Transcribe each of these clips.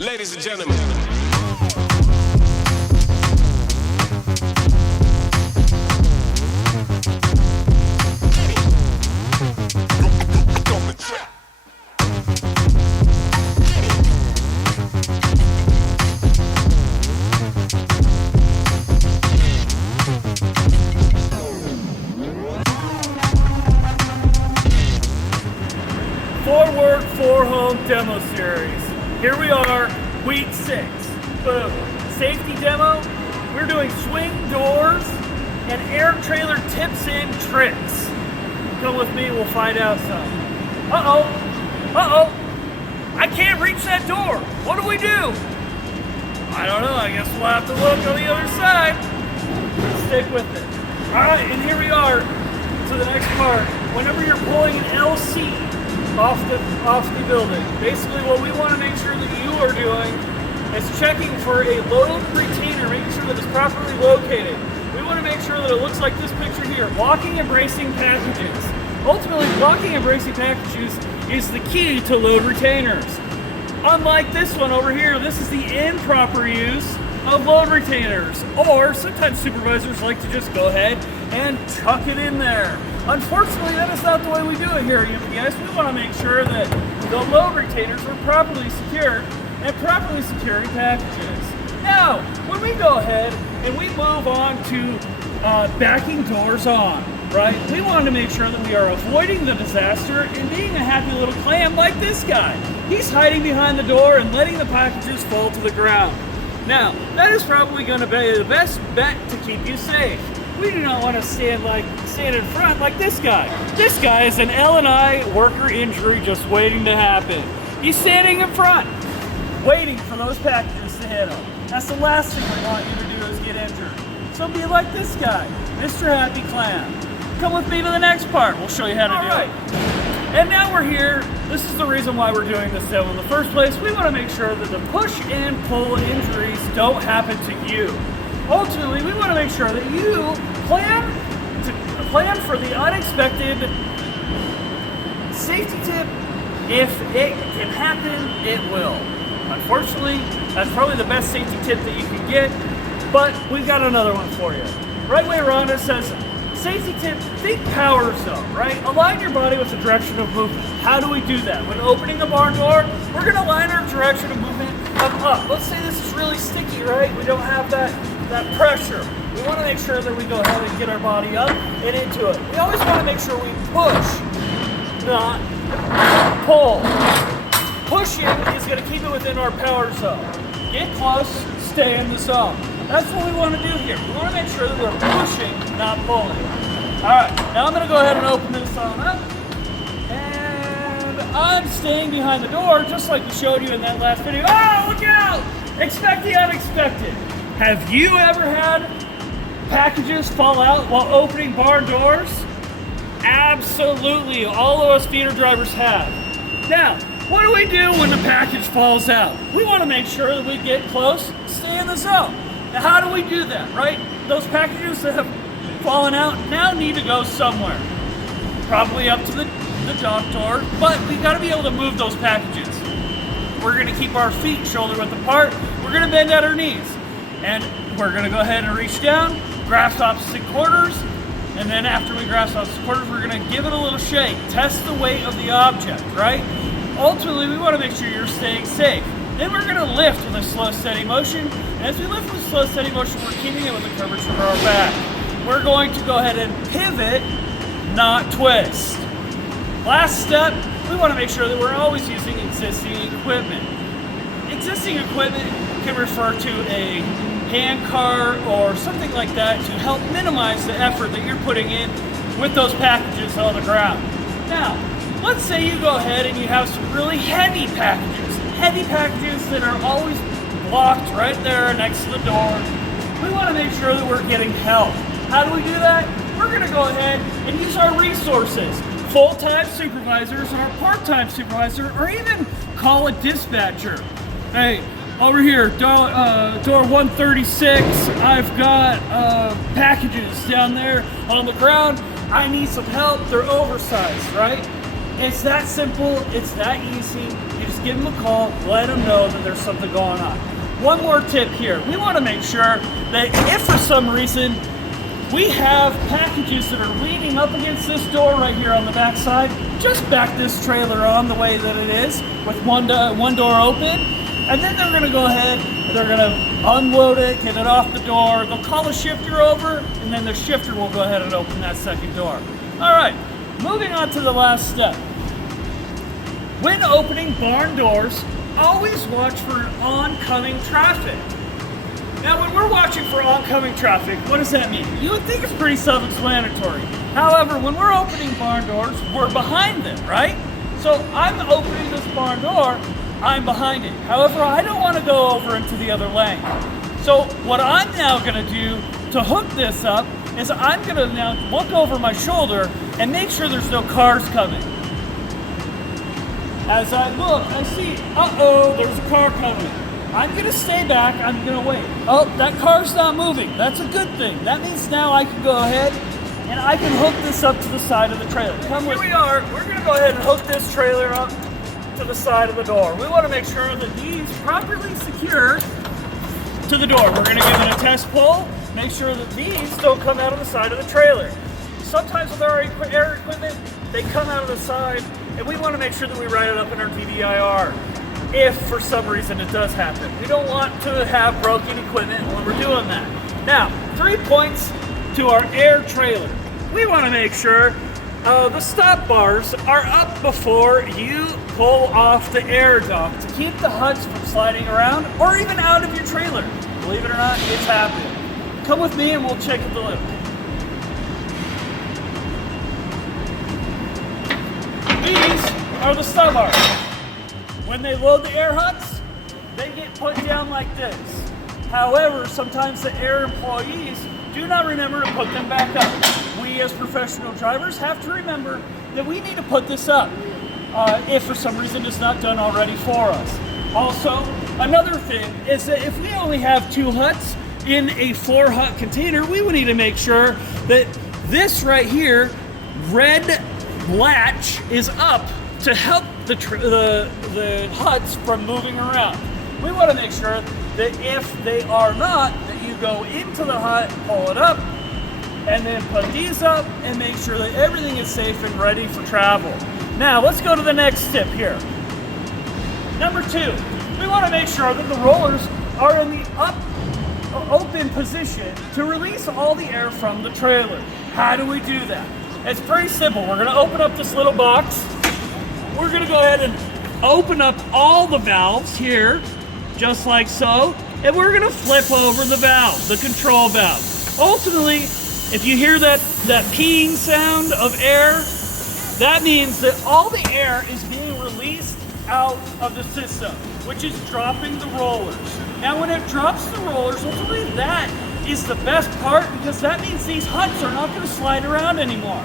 Ladies and gentlemen. For Work, For Home demo series. Here we are, week 6. Boom. Safety demo. We're doing swing doors and air trailer tips and tricks. Come with me, we'll find out some. Uh-oh. I can't reach that door. What do we do? I don't know, I guess we'll have to look on the other side. Stick with it. Alright, and here we are to the next part. Whenever you're pulling an LC off the building, basically what we want to make sure that you are doing is checking for a load retainer, making sure that it's properly located. We want to make sure that it looks like this picture here, locking and bracing packages. Ultimately, locking and bracing packages is the key to load retainers. Unlike this one over here, this is the improper use of load retainers, or sometimes supervisors like to just go ahead and tuck it in there. Unfortunately, that is not the way we do it here at UPS. We want to make sure that the load retainers are properly secured and properly securing packages. Now, when we go ahead and we move on to backing doors on, right? We want to make sure that we are avoiding the disaster and being a happy little clam like this guy. He's hiding behind the door and letting the packages fall to the ground. Now, that is probably going to be the best bet to keep you safe. We do not want to stand in front like this guy. This guy is an L&I worker injury just waiting to happen. He's standing in front, waiting for those packages to hit him. That's the last thing we want you to do is get injured. So be like this guy, Mr. Happy Clam. Come with me to the next part. We'll show you how to do it. And now we're here. This is the reason why we're doing this demo in the first place. We want to make sure that the push and pull injuries don't happen to you. Ultimately, we want to make sure that you plan for the unexpected safety tip. If it can happen, it will. Unfortunately, that's probably the best safety tip that you can get, but we've got another one for you. Right way around it says, safety tip, think power zone, right? Align your body with the direction of movement. How do we do that? When opening a barn door, we're gonna align our direction of movement up. Let's say this is really sticky, right? We don't have that pressure. We wanna make sure that we go ahead and get our body up and into it. We always wanna make sure we push, not pull. Pushing is gonna keep it within our power zone. Get close, stay in the zone. That's what we want to do here. We want to make sure that we're pushing, not pulling. All right, now I'm going to go ahead and open this on up. And I'm staying behind the door, just like we showed you in that last video. Oh, look out! Expect the unexpected. Have you ever had packages fall out while opening barn doors? Absolutely, all of us feeder drivers have. Now, what do we do when the package falls out? We want to make sure that we get close, stay in the zone. Now, how do we do that, right? Those packages that have fallen out now need to go somewhere. Probably up to the dock door, but we got to be able to move those packages. We're going to keep our feet shoulder width apart. We're going to bend at our knees. And we're going to go ahead and reach down, grasp opposite quarters, and then after we grasp opposite quarters, we're going to give it a little shake. Test the weight of the object, right? Ultimately, we want to make sure you're staying safe. Then we're going to lift with a slow, steady motion. And as we lift with a slow, steady motion, we're keeping it with the curvature of our back. We're going to go ahead and pivot, not twist. Last step, we want to make sure that we're always using existing equipment. Existing equipment can refer to a hand car or something like that to help minimize the effort that you're putting in with those packages on the ground. Now, let's say you go ahead and you have some really heavy packages that are always blocked right there next to the door. We want to make sure that we're getting help. How do we do that? We're going to go ahead and use our resources. Full-time supervisors or part-time supervisor, or even call a dispatcher. Hey, over here, door 136, I've got packages down there on the ground. I need some help. They're oversized, right? It's that simple. It's that easy. You just just give them a call, let them know that there's something going on. One more tip here. We want to make sure that if for some reason we have packages that are leaning up against this door right here on the back side, just back this trailer on the way that it is with one door open, and then they're going to go ahead and they're going to unload it, get it off the door. They'll call the shifter over, and then the shifter will go ahead and open that second door. All right, moving on to the last step. When opening barn doors, always watch for oncoming traffic. Now, when we're watching for oncoming traffic, what does that mean? You would think it's pretty self-explanatory. However, when we're opening barn doors, we're behind them, right? So I'm opening this barn door, I'm behind it. However, I don't want to go over into the other lane. So what I'm now going to do to hook this up is I'm going to now look over my shoulder and make sure there's no cars coming. As I look, I see, there's a car coming. I'm going to stay back, I'm going to wait. Oh, that car's not moving. That's a good thing. That means now I can go ahead and I can hook this up to the side of the trailer. Here we are. We're going to go ahead and hook this trailer up to the side of the door. We want to make sure that these properly secure to the door. We're going to give it a test pull, make sure that these don't come out of the side of the trailer. Sometimes with our air equipment, they come out of the side, and we want to make sure that we write it up in our DVIR. If for some reason it does happen, we don't want to have broken equipment when we're doing that. Now, 3 points to our air trailer. We want to make sure the stop bars are up before you pull off the air dock to keep the Hutts from sliding around or even out of your trailer. Believe it or not, it's happening. Come with me and we'll check the lift. These are the stub bars. When they load the air Hutts, they get put down like this. However, sometimes the air employees do not remember to put them back up. We as professional drivers have to remember that we need to put this up if for some reason it's not done already for us. Also, another thing is that if we only have 2 Hutts in a 4 Hutt container, we would need to make sure that this right here, red latch, is up to help the Hutts from moving around. We want to make sure that if they are not, that you go into the Hutt, pull it up, and then put these up and make sure that everything is safe and ready for travel. Now, let's go to the next tip here. Number 2, we want to make sure that the rollers are in the open position to release all the air from the trailer. How do we do that? It's pretty simple. We're going to open up this little box. We're going to go ahead and open up all the valves here, just like so, and we're going to flip over the valve, the control valve. Ultimately, if you hear that peeing sound of air, that means that all the air is being released out of the system, which is dropping the rollers. Now, when it drops the rollers, ultimately that is the best part, because that means these Hutts are not going to slide around anymore.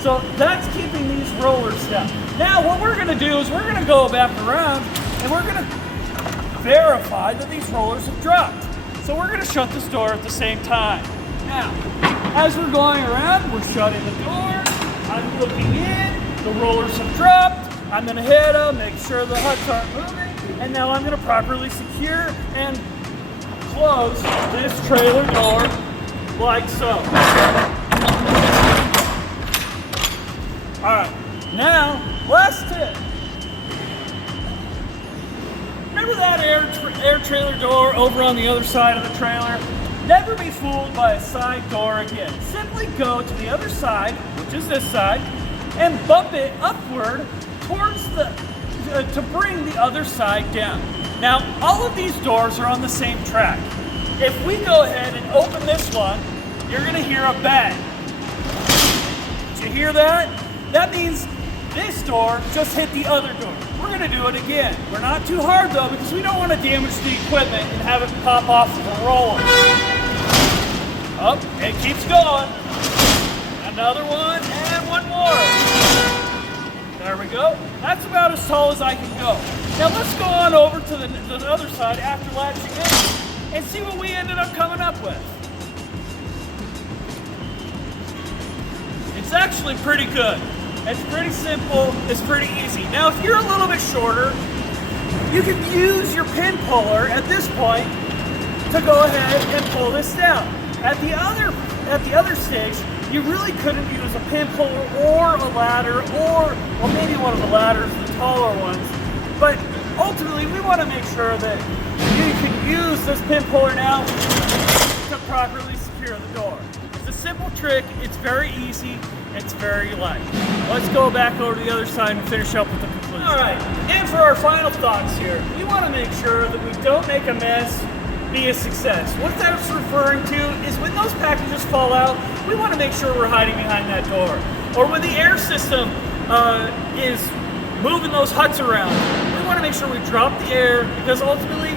So that's keeping these rollers down. Now, what we're going to do is we're going to go back around and we're going to verify that these rollers have dropped. So we're going to shut this door at the same time. Now, as we're going around, we're shutting the door. I'm looking in. The rollers have dropped. I'm going to hit them, make sure the Hutts aren't moving, and now I'm going to properly secure and close this trailer door like so. All right, now, last tip. Remember that air trailer door over on the other side of the trailer? Never be fooled by a side door again. Simply go to the other side, which is this side, and bump it upward towards to bring the other side down. Now, all of these doors are on the same track. If we go ahead and open this one, you're going to hear a bang. Did you hear that? That means this door just hit the other door. We're going to do it again. We're not too hard though, because we don't want to damage the equipment and have it pop off of the roller. Up, it keeps going. Another one, and one more. There we go. That's about as tall as I can go. Now let's go on over to the other side after latching in and see what we ended up coming up with. It's actually pretty good. It's pretty simple. It's pretty easy. Now, if you're a little bit shorter, you can use your pin puller at this point to go ahead and pull this down. At the other stage, you really couldn't use a pin puller or a ladder, or well, maybe one of the ladders, the taller ones. But ultimately, we want to make sure that you can use this pin puller now to properly secure the door. It's a simple trick. It's very easy. It's very light. Let's go back over to the other side and finish up with the conclusion. All right, and for our final thoughts here, we want to make sure that we don't make a mess be a success. What that's referring to is when those packages fall out, we want to make sure we're hiding behind that door. Or when the air system is moving those huts around, we want to make sure we drop the air, because ultimately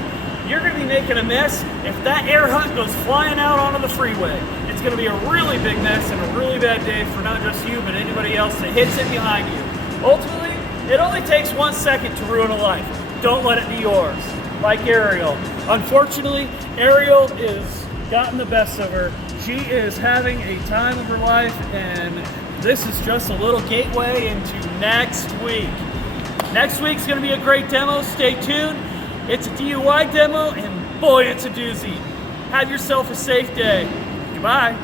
you're going to be making a mess if that air hut goes flying out onto the freeway. It's going to be a really big mess and a really bad day for not just you, but anybody else that hits it behind you. Ultimately, it only takes 1 second to ruin a life. Don't let it be yours. Like Ariel. Unfortunately, Ariel is gotten the best of her. She is having a time of her life, and this is just a little gateway into next week. Next week's going to be a great demo. Stay tuned. It's a DUI demo, and boy, it's a doozy. Have yourself a safe day. Goodbye.